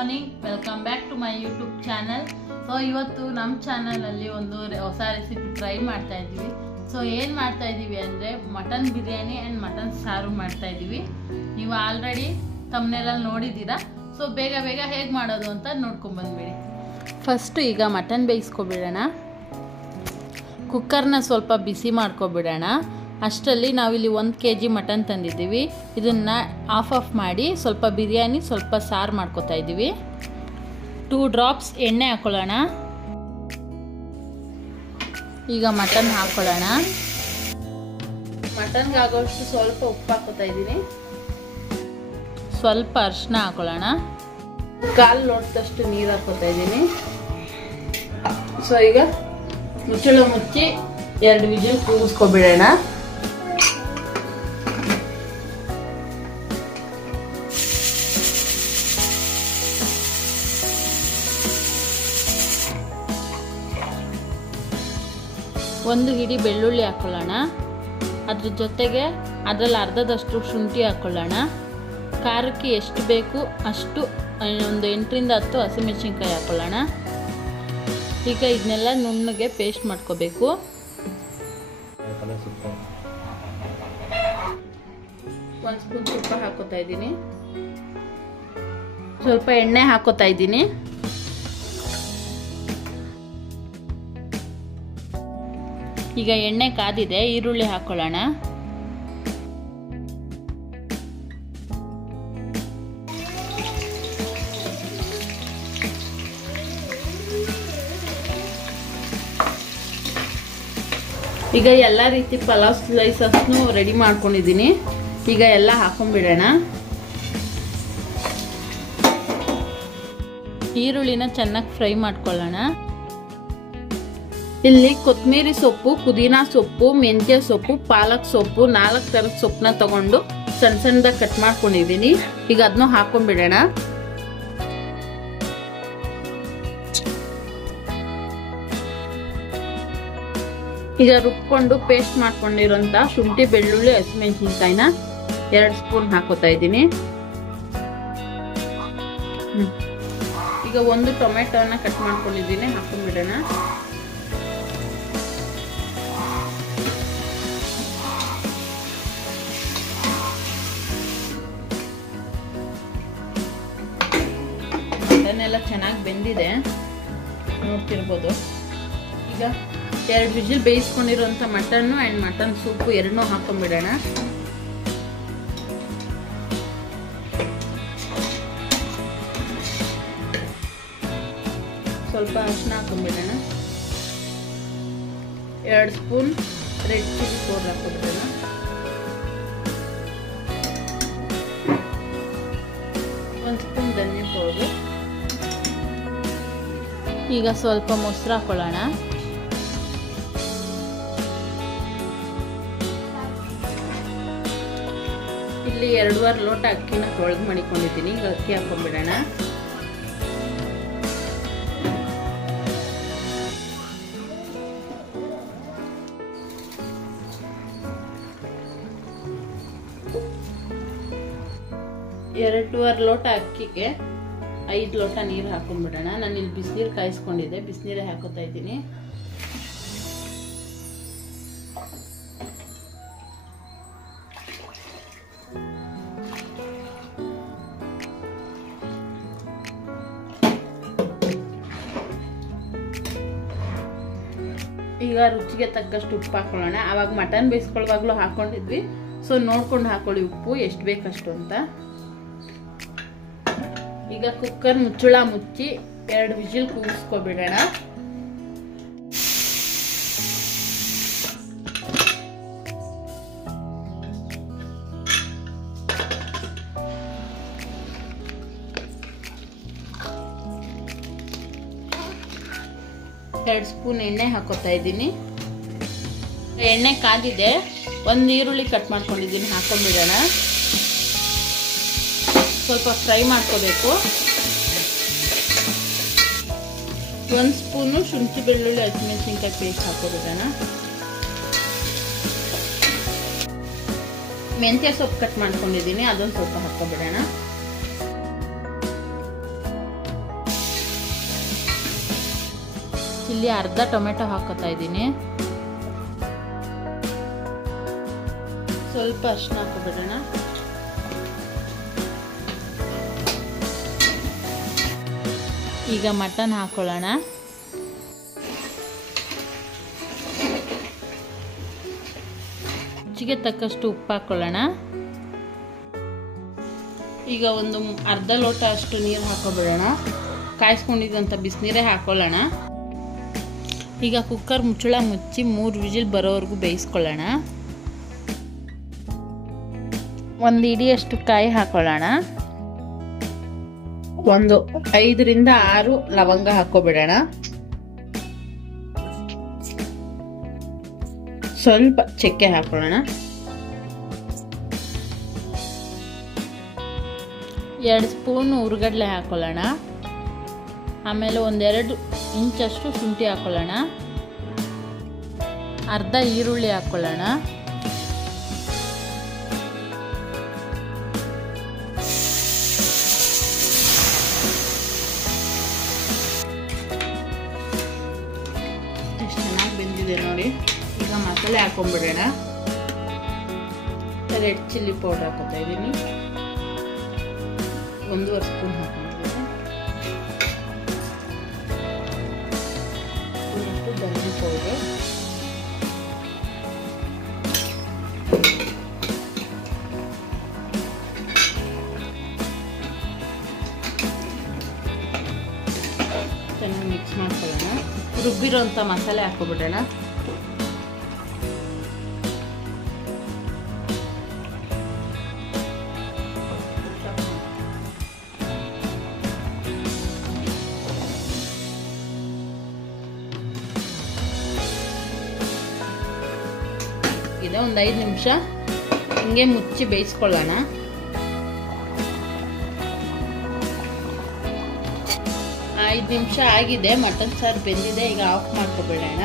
Morning, welcome back to my YouTube channel. So ಇವತ್ತು ನಮ್ಮ ಚಾನಲಲ್ಲಿ ಒಂದು ಹೊಸ ರೆಸಿಪಿ ಟ್ರೈ ಮಾಡ್ತಾ ಇದ್ದೀವಿ. ಸೊ ಏನು ಮಾಡ್ತಾ ಇದ್ದೀವಿ ಅಂದರೆ ಮಟನ್ ಬಿರಿಯಾನಿ ಆ್ಯಂಡ್ ಮಟನ್ ಸಾರು ಮಾಡ್ತಾ ಇದ್ದೀವಿ. ನೀವು ಆಲ್ರೆಡಿ ತಮ್ಮನೆಲ್ಲ ನೋಡಿದ್ದೀರಾ. ಸೊ ಬೇಗ ಬೇಗ ಹೇಗೆ ಮಾಡೋದು ಅಂತ ನೋಡ್ಕೊಂಬಂದ್ಬಿಡಿ. ಫಸ್ಟು ಈಗ ಮಟನ್ ಬೇಯಿಸ್ಕೊಬಿಡೋಣ. ಕುಕ್ಕರ್ನ ಸ್ವಲ್ಪ ಬಿಸಿ ಮಾಡ್ಕೊಬಿಡೋಣ. ಅಷ್ಟರಲ್ಲಿ ನಾವಿಲ್ಲಿ 1 kg ಮಟನ್ ತಂದಿದ್ದೀವಿ. ಇದನ್ನು ಆಫ್ ಮಾಡಿ ಸ್ವಲ್ಪ ಬಿರಿಯಾನಿ ಸ್ವಲ್ಪ ಸಾರು ಮಾಡ್ಕೊತಾ ಇದ್ದೀವಿ. 2 drops ಎಣ್ಣೆ ಹಾಕ್ಕೊಳ್ಳೋಣ. ಈಗ ಮಟನ್ ಹಾಕ್ಕೊಳ್ಳೋಣ. ಮಟನ್ಗೆ ಆಗೋಷ್ಟು ಸ್ವಲ್ಪ ಉಪ್ಪು ಹಾಕ್ಕೊತಾ ಇದ್ದೀನಿ. ಸ್ವಲ್ಪ ಅರಿಶಿನ ಹಾಕ್ಕೊಳ್ಳೋಣ. 1/4 ಲೋಟದಷ್ಟು ನೀರು ಹಾಕ್ಕೊತಾ ಇದ್ದೀನಿ. ಸೊ ಈಗ ಮುಚ್ಚಳ ಮುಚ್ಚಿ 2 ವಿಜಿಲ್ ಕೂಗಿಸ್ಕೊಬಿಡೋಣ. ಒಂದು ಹಿಡಿ ಬೆಳ್ಳುಳ್ಳಿ ಹಾಕ್ಕೊಳ್ಳೋಣ. ಅದ್ರ ಜೊತೆಗೆ ಅದರಲ್ಲಿ ಅರ್ಧದಷ್ಟು ಶುಂಠಿ ಹಾಕ್ಕೊಳ್ಳೋಣ. ಖಾರಕ್ಕೆ ಎಷ್ಟು ಬೇಕು ಅಷ್ಟು ಒಂದು 8 ರಿಂದ 10 ಹಸಿಮೆಣಸಿನ್ಕಾಯಿ ಹಾಕ್ಕೊಳ್ಳೋಣ. ಈಗ ಇದನ್ನೆಲ್ಲ ನುಣ್ಣಗೆ ಪೇಸ್ಟ್ ಮಾಡ್ಕೋಬೇಕು. ಒಂದು ಸ್ಪೂನ್ ತುಪ್ಪ ಹಾಕೋತಾ ಇದ್ದೀನಿ. ಸ್ವಲ್ಪ ಎಣ್ಣೆ ಹಾಕೋತಾ ಇದ್ದೀನಿ. ಈಗ ಎಣ್ಣೆ ಕಾದಿದೆ, ಈರುಳ್ಳಿ ಹಾಕ್ಕೊಳ್ಳೋಣ. ಈಗ ಎಲ್ಲ ರೀತಿ ಪಲಾವ್ ಸ್ಲೈಸಸ್ನು ರೆಡಿ ಮಾಡ್ಕೊಂಡಿದ್ದೀನಿ. ಈಗ ಎಲ್ಲ ಹಾಕೊಂಡ್ಬಿಡೋಣ. ಈರುಳ್ಳಿನ ಚೆನ್ನಾಗಿ ಫ್ರೈ ಮಾಡ್ಕೊಳ್ಳೋಣ. ಇಲ್ಲಿ ಕೊತ್ತಂಬರಿ ಸೊಪ್ಪು, ಪುದೀನಾ ಸೊಪ್ಪು, ಮೆಂತ್ಯ ಸೊಪ್ಪು, ಪಾಲಕ್ ಸೊಪ್ಪು 4 ಥರದ ಸೊಪ್ಪನ್ನ ತಗೊಂಡು ಸಣ್ಣ ಸಣ್ಣದಾಗಿ ಕಟ್ ಮಾಡ್ಕೊಂಡಿದ್ದೀನಿ. ಈಗ ಅದನ್ನು ಹಾಕೊಂಡ್ಬಿಡೋಣ. ಈಗ ರುಬ್ಕೊಂಡು ಪೇಸ್ಟ್ ಮಾಡ್ಕೊಂಡಿರೋಂಥ ಶುಂಠಿ ಬೆಳ್ಳುಳ್ಳಿ ಹಸಿಮೆಣಸಿನ್ಕಾಯಿನ 2 ಸ್ಪೂನ್ ಹಾಕೋತಾ ಇದ್ದೀನಿ. ಈಗ 1 ಟೊಮೆಟೊನ ಕಟ್ ಮಾಡ್ಕೊಂಡಿದ್ದೀನಿ, ಹಾಕೊಂಡ್ಬಿಡೋಣ. ಮಟನ್ ಎಲ್ಲ ಚೆನ್ನಾಗಿ ಬೆಂದಿದೆ, ನೋಡ್ತಿರ್ಬೋದು. ಈಗ 2 ವಿಜಿಲ್ ಬೇಯಿಸ್ಕೊಂಡಿರೋಂಥ ಮಟನ್ನು ಆ್ಯಂಡ್ ಮಟನ್ ಸೂಪು ಎರಡನ್ನೂ ಹಾಕೊಂಡ್ಬಿಡೋಣ. ಸ್ವಲ್ಪ ಅರಿಶಿನ ಹಾಕೊಂಡ್ಬಿಡೋಣ. 2 ಸ್ಪೂನ್ ರೆಡ್ ಚಿಲ್ಲಿ ಪೌಡರ್ ಹಾಕೊಂಡ್ಬಿಡೋಣ. ಒಂದು ಸ್ಪೂನ್ ಧನಿಯಾ ಪೌಡರ್. ಈಗ ಸ್ವಲ್ಪ ಮೊಸರು ಹಾಕೊಳ್ಳೋಣ. ಇಲ್ಲಿ 2.5 ಲೋಟ ಅಕ್ಕಿನ ತೊಳೆದು ಮಾಡಿಕೊಂಡಿದ್ದೀನಿ. ಈಗ ಅಕ್ಕಿ ಹಾಕೊಂಡ್ಬಿಡೋಣ. ಎರಡೂವರೆ ಲೋಟ ಅಕ್ಕಿಗೆ 5 ಲೋಟ ನೀರು ಹಾಕೊಂಡ್ಬಿಡೋಣ. ನಾನು ಇಲ್ಲಿ ಬಿಸಿನೀರು ಕಾಯಿಸ್ಕೊಂಡಿದ್ದೆ, ಬಿಸಿನೀರೇ ಹಾಕೋತಾ ಇದ್ದೀನಿ. ಈಗ ರುಚಿಗೆ ತಕ್ಕಷ್ಟು ಉಪ್ಪು ಹಾಕೊಳ್ಳೋಣ. ಆವಾಗ ಮಟನ್ ಬೇಯಿಸ್ಕೊಳ್ಳುವಾಗಲೂ ಹಾಕೊಂಡಿದ್ವಿ. ಸೊ ನೋಡ್ಕೊಂಡು ಹಾಕೊಳ್ಳಿ ಉಪ್ಪು ಎಷ್ಟು ಬೇಕಷ್ಟು ಅಂತ. ಈಗ ಕುಕ್ಕರ್ ಮುಚ್ಚಳ ಮುಚ್ಚಿ 2 ವಿಜಿಲ್ ಕೂಗಿಸ್ಕೊಬಿಡೋಣ. ಎರಡು ಸ್ಪೂನ್ ಎಣ್ಣೆ ಹಾಕೋತಾ ಇದ್ದೀನಿ. ಎಣ್ಣೆ ಕಾದಿದೆ. 1 ಈರುಳ್ಳಿ ಕಟ್ ಮಾಡ್ಕೊಂಡಿದ್ದೀನಿ, ಹಾಕೊಂಡ್ಬಿಡೋಣ. ಸ್ವಲ್ಪ ಫ್ರೈ ಮಾಡ್ಕೋಬೇಕು. 1 ಸ್ಪೂನು ಶುಂಠಿ ಬೆಳ್ಳುಳ್ಳಿ ಹಸಿಮೆಣಸಿನ್ಕಾಯಿ ಪೇಸ್ಟ್ ಹಾಕೋಬಿಡೋಣ. ಮೆಂತ್ಯ ಸೊಪ್ಪು ಕಟ್ ಮಾಡ್ಕೊಂಡಿದ್ದೀನಿ, ಅದೊಂದು ಸ್ವಲ್ಪ ಹಾಕೋಬಿಡೋಣ. ಇಲ್ಲಿ ಅರ್ಧ ಟೊಮೆಟೊ ಹಾಕೋತಾ ಇದ್ದೀನಿ. ಸ್ವಲ್ಪ ಅರಿಶಿನ ಹಾಕೋಬಿಡೋಣ. ಈಗ ಮಟನ್ ಹಾಕೊಳ್ಳೋಣ. ರುಚಿಗೆ ತಕ್ಕಷ್ಟು ಉಪ್ಪು ಹಾಕೊಳ್ಳೋಣ. ಈಗ ಒಂದು ಅರ್ಧ ಲೋಟ ಅಷ್ಟು ನೀರು ಹಾಕೋಬಿಡೋಣ. ಕಾಯಿಸ್ಕೊಂಡಿದ್ದಂಥ ಬಿಸಿನೀರೇ ಹಾಕೊಳ್ಳೋಣ. ಈಗ ಕುಕ್ಕರ್ ಮುಚ್ಚಳ ಮುಚ್ಚಿ 3 ವಿಜಿಲ್ ಬರೋವರೆಗೂ ಬೇಯಿಸ್ಕೊಳ್ಳೋಣ. ಒಂದು ಇಡಿಯಷ್ಟು ಕಾಯಿ ಹಾಕೊಳ್ಳೋಣ. ಒಂದು 5 ರಿಂದ 6 ಲವಂಗ ಹಾಕೋಬಿಡೋಣ. ಸ್ವಲ್ಪ ಚಕ್ಕೆ ಹಾಕೊಳ್ಳೋಣ. 2 ಸ್ಪೂನ್ ಹುರ್ಗಡ್ಲೆ ಹಾಕೊಳ್ಳೋಣ. ಆಮೇಲೆ 1-2 ಇಂಚಷ್ಟು ಶುಂಠಿ ಹಾಕೊಳ್ಳೋಣ. ಅರ್ಧ ಈರುಳ್ಳಿ ಹಾಕೊಳ್ಳೋಣ. ಎಷ್ಟು ಚೆನ್ನಾಗಿ ಬೆಂದಿದೆ ನೋಡಿ. ಈಗ ಮಸಾಲೆ ಹಾಕೊಂಡ್ಬಿಡೋಣ. ರೆಡ್ ಚಿಲ್ಲಿ ಪೌಡರ್ ಹಾಕೋತಾ ಇದ್ದೀನಿ. 1.5 ಸ್ಪೂನ್ ಹಾಕೊಂಡಿದ್ದೀನಿ. ಒಂದಷ್ಟು ಧನಿಯಾ ಪೌಡರ್, ಚೆನ್ನಾಗಿ ಮಿಕ್ಸ್ ಮಾಡ್ಕೊಳ್ಳೋಣ. ರುಬ್ಬಿರೋಂಥ ಮಸಾಲೆ ಹಾಕೋಬಿಡೋಣ. ಒಂದು 5 ನಿಮಿಷ ಹಿಂಗೆ ಮುಚ್ಚಿ ಬೇಯಿಸ್ಕೊಳ್ಳೋಣ. ಐದು ನಿಮಿಷ ಆಗಿದೆ. ಮಟನ್ ಸಾರು ಬೆಂದಿದೆ. ಈಗ ಆಫ್ ಮಾಡ್ಕೊಬಿಡೋಣ.